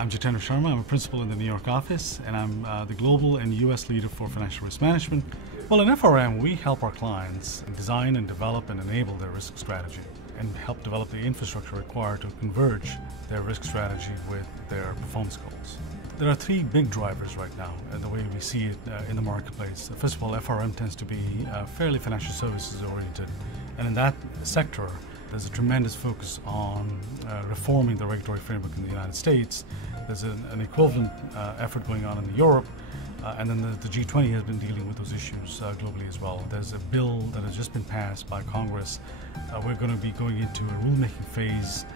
I'm Jitendra Sharma. I'm a principal in the New York office, and I'm the global and US leader for financial risk management. Well, in FRM, we help our clients design and develop and enable their risk strategy and help develop the infrastructure required to converge their risk strategy with their performance goals. There are three big drivers right now, the way we see it in the marketplace. First of all, FRM tends to be fairly financial services oriented, and in that sector, there's a tremendous focus on reforming the regulatory framework in the United States. There's an equivalent effort going on in Europe, and then the G20 has been dealing with those issues globally as well. There's a bill that has just been passed by Congress. We're going to be going into a rulemaking phase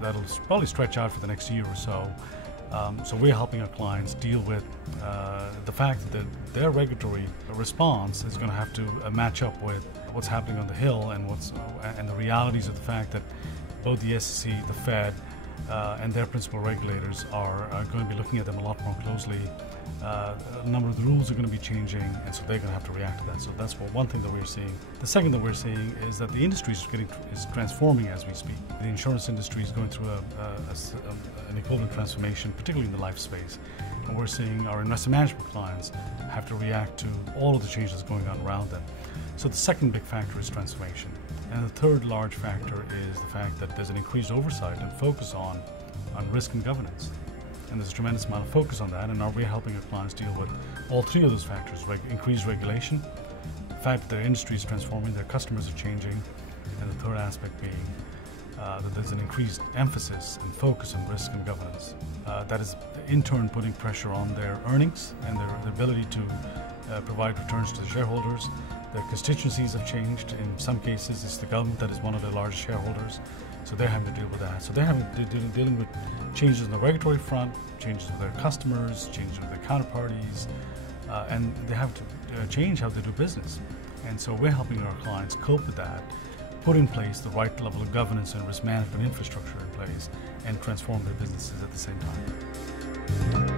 that'll probably stretch out for the next year or so. So we're helping our clients deal with the fact that their regulatory response is going to have to match up with what's happening on the Hill and the realities of the fact that both the SEC, the Fed, and their principal regulators are going to be looking at them a lot more closely. A number of the rules are going to be changing, and so they're going to have to react to that. So that's one thing that we're seeing. The second that we're seeing is that the industry is transforming as we speak. The insurance industry is going through an equivalent transformation, particularly in the life space. And we're seeing our investment management clients have to react to all of the changes going on around them. So the second big factor is transformation. And the third large factor is the fact that there's an increased oversight and focus on risk and governance. And there's a tremendous amount of focus on that, and we're helping our clients deal with all three of those factors: increased regulation, the fact that their industry is transforming, their customers are changing, and the third aspect being that there's an increased emphasis and focus on risk and governance. That is in turn putting pressure on their earnings and their ability to provide returns to the shareholders. Their constituencies have changed. In some cases, it's the government that is one of their largest shareholders, so they're having to deal with that. So they're dealing with changes on the regulatory front, changes with their customers, changes with their counterparties, and they have to change how they do business. And so we're helping our clients cope with that, put in place the right level of governance and risk management infrastructure in place, and transform their businesses at the same time.